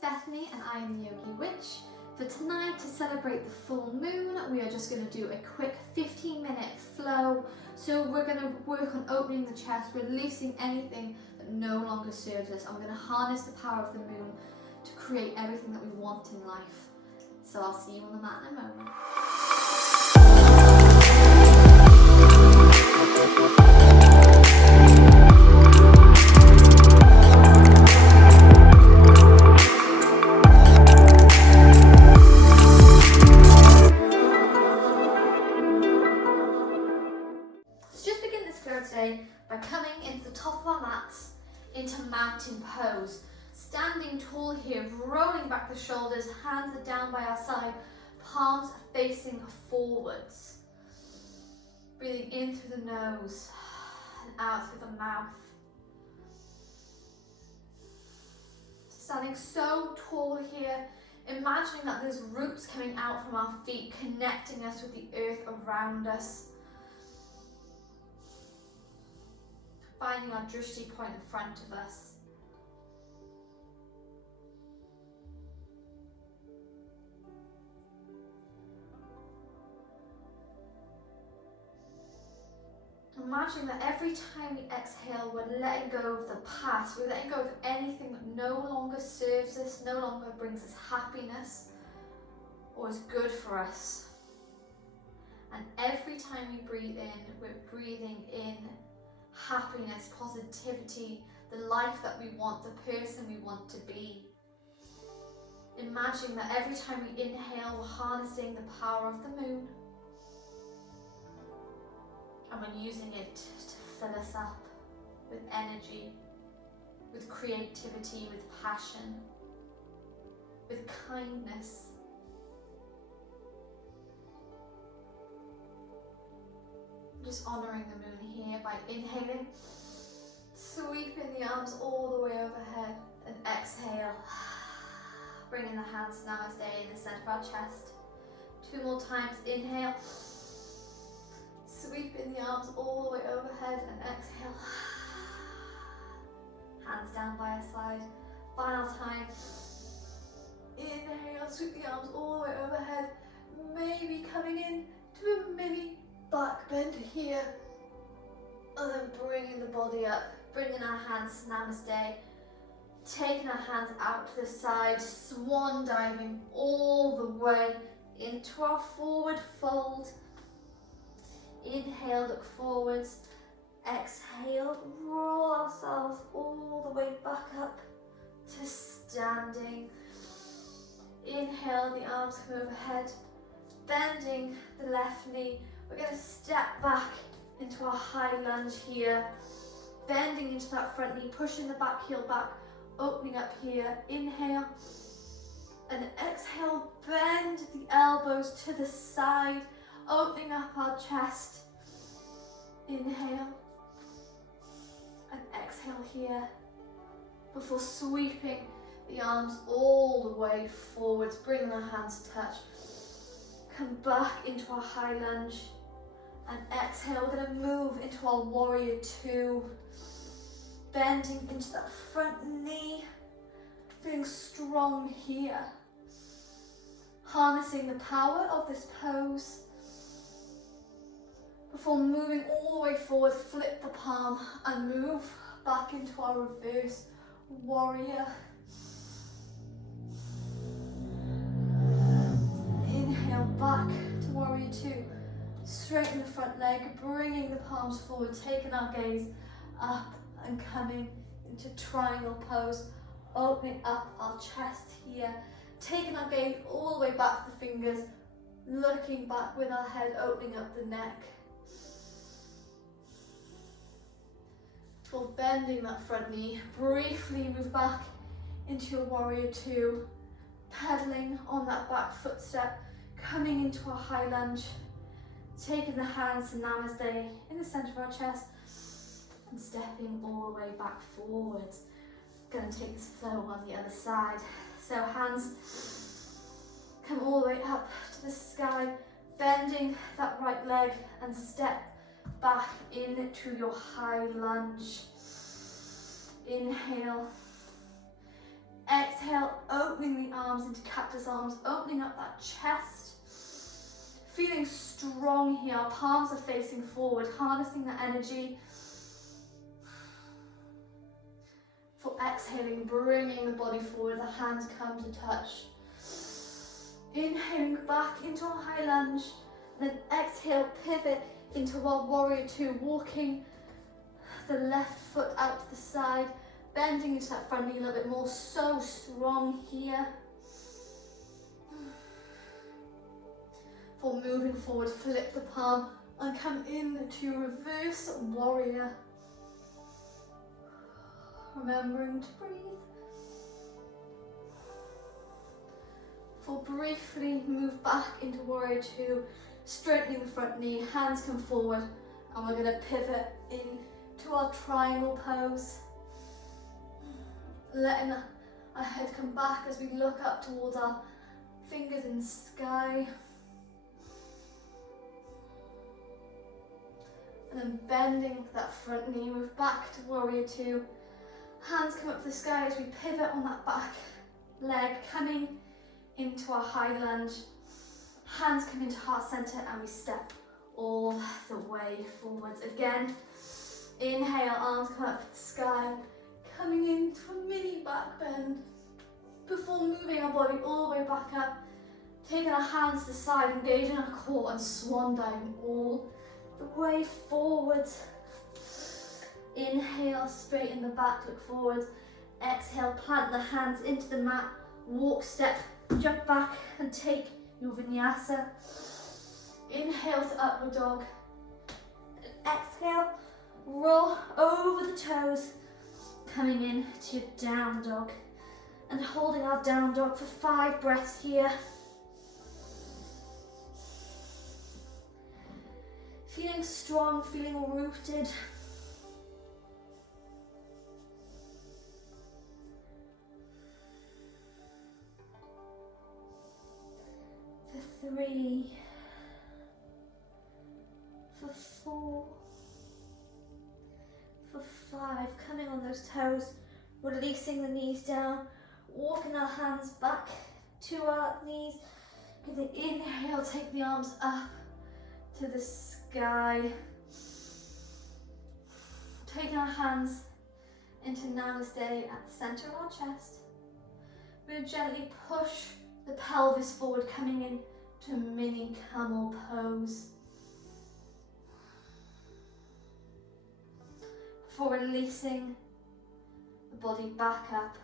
Bethany and I am the Yogi Witch. For tonight, to celebrate the full moon, we are just going to do a quick 15-minute flow. So we're going to work on opening the chest, releasing anything that no longer serves us. And we're going to harness the power of the moon to create everything that we want in life. So I'll see you on the mat in a moment. Today by coming into the top of our mats into mountain pose, standing tall here, rolling back the shoulders, hands are down by our side, palms facing forwards, breathing in through the nose and out through the mouth, standing so tall here, imagining that there's roots coming out from our feet, connecting us with the earth around us. Finding our drishti point in front of us. Imagining that every time we exhale, we're letting go of the past, we're letting go of anything that no longer serves us, no longer brings us happiness or is good for us. And every time we breathe in, we're breathing in happiness, positivity, the life that we want, the person we want to be. Imagining that every time we inhale, we're harnessing the power of the moon. And we're using it to fill us up with energy, with creativity, with passion, with kindness. Just honouring the moon here by inhaling, sweeping the arms all the way overhead, and exhale, bringing the hands to namaste in the centre of our chest. 2 more times, inhale, sweeping the arms all the way overhead, and exhale, hands down by our side. Final time, inhale, sweep the arms all the way overhead, maybe coming in to a mini back bend here, and then bringing the body up, bringing our hands to namaste, taking our hands out to the side, swan diving all the way into our forward fold. Inhale, look forwards, exhale, roll ourselves all the way back up to standing. Inhale, the arms come overhead, bending the left knee. We're going to step back into our high lunge here, bending into that front knee, pushing the back heel back, opening up here. Inhale, and exhale, bend the elbows to the side, opening up our chest. Inhale, and exhale here, before sweeping the arms all the way forwards, bringing our hands to touch. Come back into our high lunge. And exhale, we're going to move into our warrior 2, bending into that front knee, feeling strong here, harnessing the power of this pose. Before moving all the way forward, flip the palm and move back into our reverse warrior. Inhale, back to warrior 2. Straighten the front leg, bringing the palms forward, taking our gaze up and coming into triangle pose, opening up our chest here, taking our gaze all the way back to the fingers, looking back with our head, opening up the neck. For bending that front knee, briefly move back into your warrior 2, pedaling on that back footstep, coming into our high lunge. Taking the hands to namaste in the centre of our chest and stepping all the way back forwards. Going to take this flow on the other side. So hands come all the way up to the sky, bending that right leg and step back into your high lunge. Inhale. Exhale. exhale, opening the arms into cactus arms, opening up that chest. Feeling strong here, our palms are facing forward, harnessing the energy. For exhaling, bringing the body forward, the hands come to touch. Inhaling back into a high lunge, then exhale, pivot into our warrior two, walking the left foot out to the side, bending into that front knee a little bit more, so strong here. For moving forward, flip the palm and come into reverse warrior. Remembering to breathe. For briefly move back into warrior two, straightening the front knee, hands come forward, and we're going to pivot into our triangle pose. Letting our head come back as we look up towards our fingers in the sky. And then bending that front knee, move back to warrior two. Hands come up to the sky as we pivot on that back leg, coming into our high lunge. Hands come into heart center and we step all the way forwards. Again, inhale, arms come up to the sky, coming into a mini back bend before moving our body all the way back up, taking our hands to the side, engaging our core and swan diving all the way forwards. Inhale, straighten the back, look forwards. Exhale, plant the hands into the mat, walk, step, jump back and take your vinyasa. Inhale to upward dog. Exhale, roll over the toes, coming in to your down dog. And holding our down dog for 5 breaths here. Feeling strong, feeling rooted. For 3, for 4, for 5, coming on those toes, releasing the knees down, walking our hands back to our knees. Gonna inhale, take the arms up to the sky. Taking our hands into Namaste at the center of our chest. We're gonna gently push the pelvis forward, coming in to mini camel pose. Before releasing the body back up,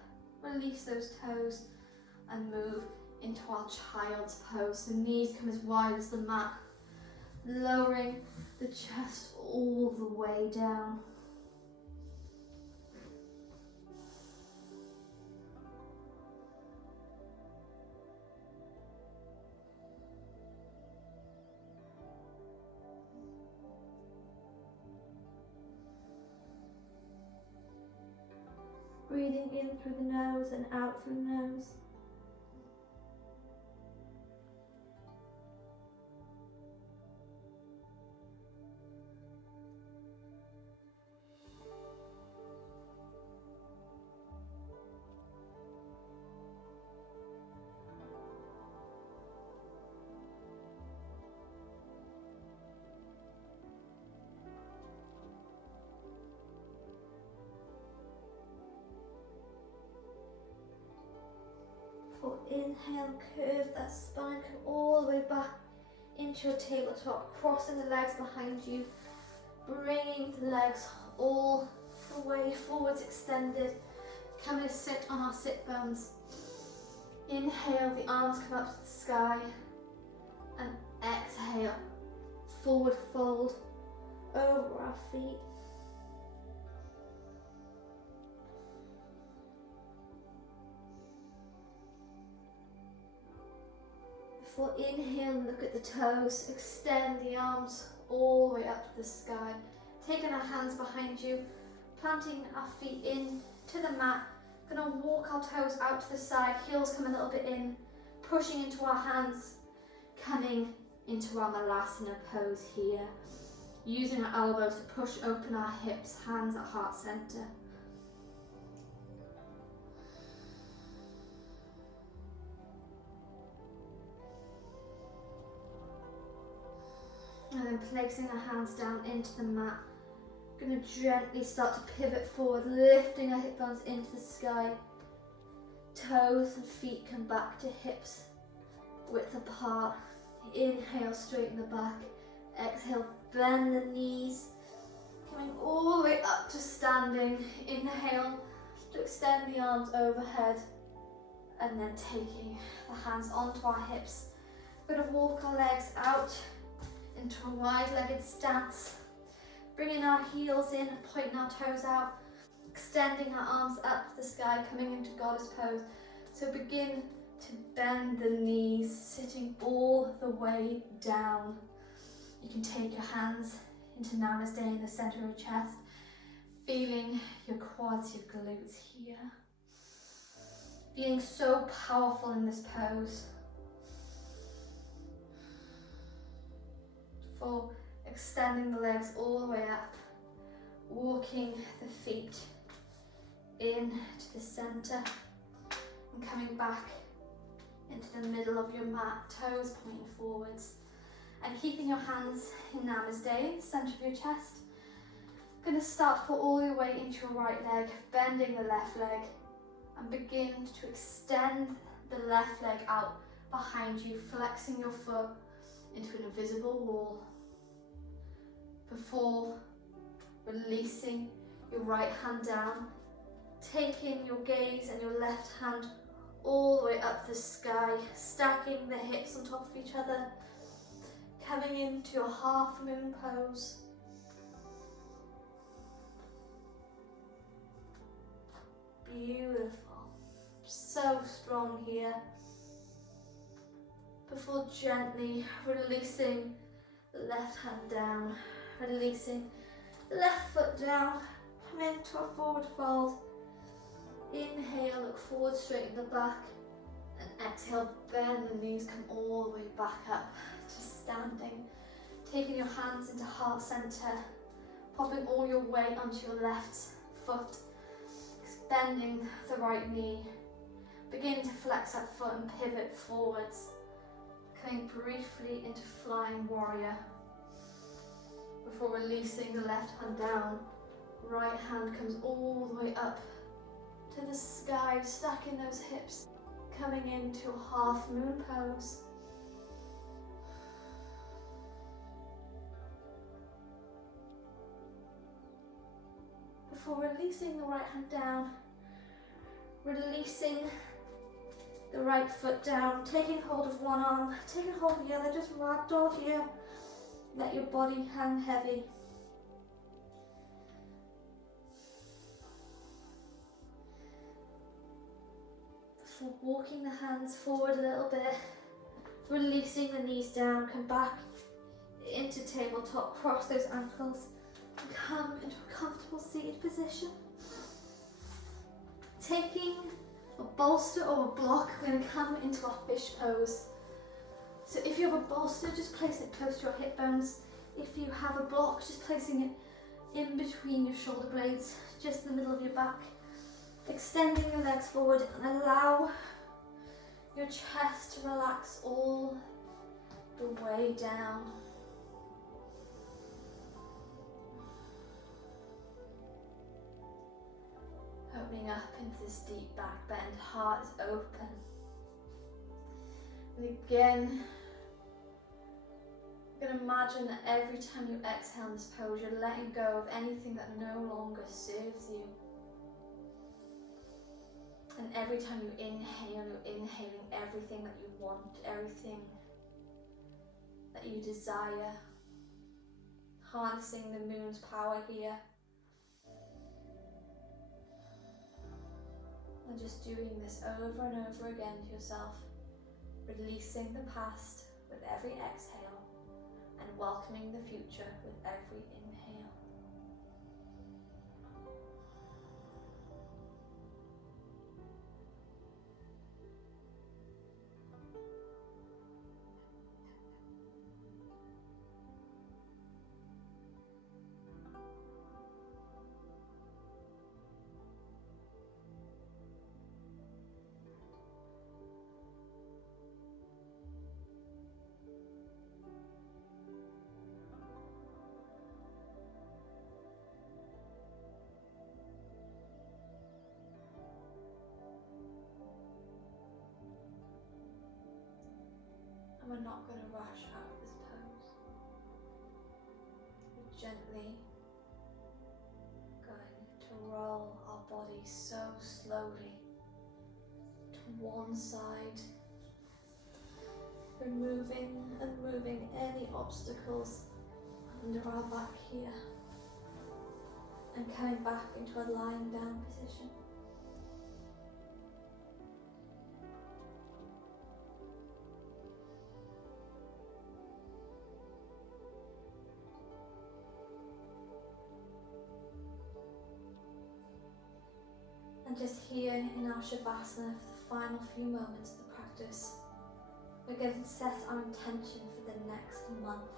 release those toes and move into our child's pose. The knees come as wide as the mat, lowering the chest all the way down. Breathing in through the nose and out through the nose. For inhale, curve that spine, come all the way back into your tabletop, crossing the legs behind you, bringing the legs all the way forwards, extended, coming to sit on our sit bones. Inhale, the arms come up to the sky, and exhale, forward fold over our feet. For inhale, look at the toes, extend the arms all the way up to the sky. Taking our hands behind you, planting our feet in to the mat. Gonna walk our toes out to the side, heels come a little bit in, pushing into our hands, coming into our Malasana pose here. Using our elbows to push open our hips, hands at heart center. placing our hands down into the mat. Going to gently start to pivot forward, lifting our hip bones into the sky. Toes and feet come back to hips width apart. Inhale, straighten the back. Exhale, bend the knees. Coming all the way up to standing. Inhale to extend the arms overhead. And then taking the hands onto our hips. We're going to walk our legs out into a wide-legged stance. Bringing our heels in and pointing our toes out. Extending our arms up to the sky, coming into goddess pose. So begin to bend the knees, sitting all the way down. You can take your hands into Namaste in the center of your chest, feeling your quads, your glutes here. Feeling so powerful in this pose. For extending the legs all the way up, walking the feet in to the center and coming back into the middle of your mat, toes pointing forwards, and keeping your hands in Namaste, center of your chest. Going to start to put all your weight into your right leg, bending the left leg, and begin to extend the left leg out behind you, flexing your foot into an invisible wall before releasing your right hand down, taking your gaze and your left hand all the way up the sky, stacking the hips on top of each other, coming into your half moon pose. Beautiful, so strong here. Before gently releasing the left hand down, releasing the left foot down, come into a forward fold. Inhale, look forward, straighten the back, and exhale, bend the knees, come all the way back up to standing. Taking your hands into heart center, popping all your weight onto your left foot, extending the right knee. Begin to flex that foot and pivot forwards, coming briefly into flying warrior. Before releasing the left hand down, right hand comes all the way up to the sky, stacking those hips, coming into a half moon pose. Before releasing the right hand down, releasing the right foot down, taking hold of one arm, taking hold of the other, just ragdoll here. Let your body hang heavy. Before walking the hands forward a little bit, releasing the knees down, come back into tabletop, cross those ankles, and come into a comfortable seated position. Taking a bolster or a block, we're going to come into our fish pose. So if you have a bolster, just place it close to your hip bones. If you have a block, just placing it in between your shoulder blades, just in the middle of your back. Extending your legs forward and allow your chest to relax all the way down. Opening up into this deep back bend, heart is open. And again, you can imagine that every time you exhale in this pose, you're letting go of anything that no longer serves you. And every time you inhale, you're inhaling everything that you want, everything that you desire. Harnessing the moon's power here. And just doing this over and over again to yourself. Releasing the past with every exhale and welcoming the future with every inhale. we're not going to rush out of this pose. We're gently going to roll our body so slowly to one side, removing and moving any obstacles under our back here, and coming back into a lying down position. And just here in our Shavasana for the final few moments of the practice, we're going to set our intention for the next month,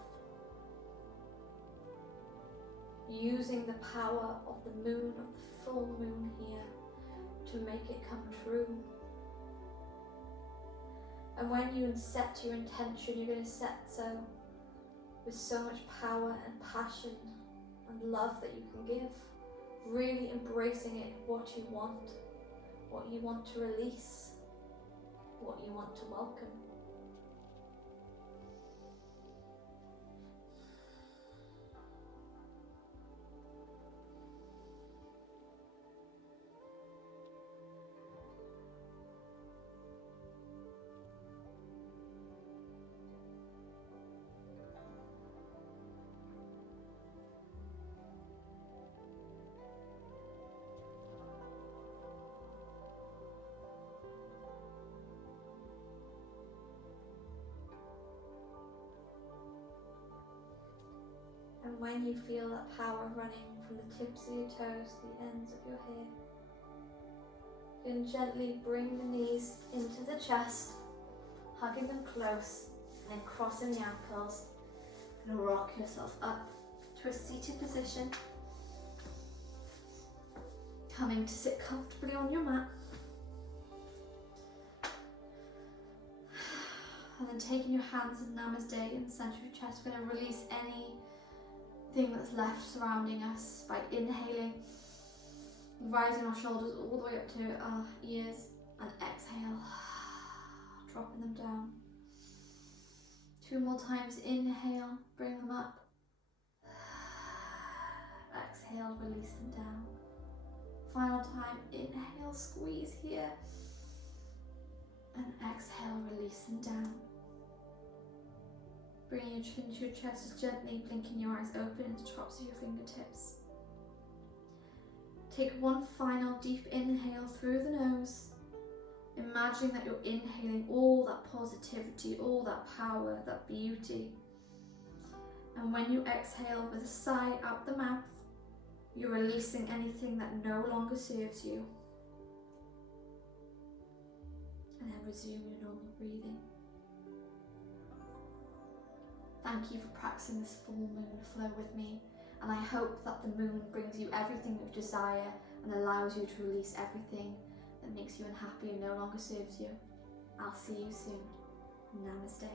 using the power of the moon, of the full moon here, to make it come true. And when you set your intention, you're going to set so with so much power and passion and love that you can give, really embracing it, what you want to release, what you want to welcome. And when you feel that power running from the tips of your toes to the ends of your hair, you can gently bring the knees into the chest, hugging them close, and then crossing the ankles, and rock yourself up to a seated position, coming to sit comfortably on your mat. And then taking your hands in Namaste in the center of your chest, we're going to release anything that's left surrounding us by inhaling, rising our shoulders all the way up to our ears, and exhale, dropping them down. 2 more times, inhale, bring them up. Exhale, release them down. Final time, inhale, squeeze here, and exhale, release them down. Bringing your chin to your chest, just gently blinking your eyes open into the tops of your fingertips. Take one final deep inhale through the nose, imagining that you're inhaling all that positivity, all that power, that beauty. And when you exhale with a sigh out the mouth, you're releasing anything that no longer serves you. And then resume your normal breathing. Thank you for practicing this full moon flow with me, and I hope that the moon brings you everything you desire and allows you to release everything that makes you unhappy and no longer serves you. I'll see you soon. Namaste.